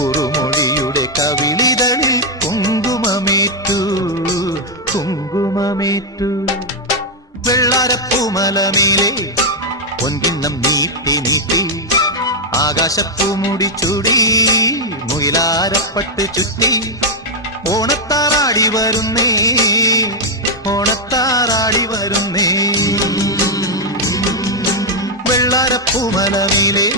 കുറുമൊഴിയുടെ കവിളിതളിൽ കുങ്കുമമേറ്റു കുങ്കുമമേറ്റു. വെള്ളാരപ്പൂമലമേലെ പൊൻകിണ്ണം നീട്ടി നീട്ടി ആകാശപ്പൂമുടി ചൂടി മുയിലാരപ്പട്ട് ചുറ്റി ഓണത്താറാടി വരുന്നേ ഓണത്താറാടി വരുന്നേ. വെള്ളാരപ്പൂമലമേലെ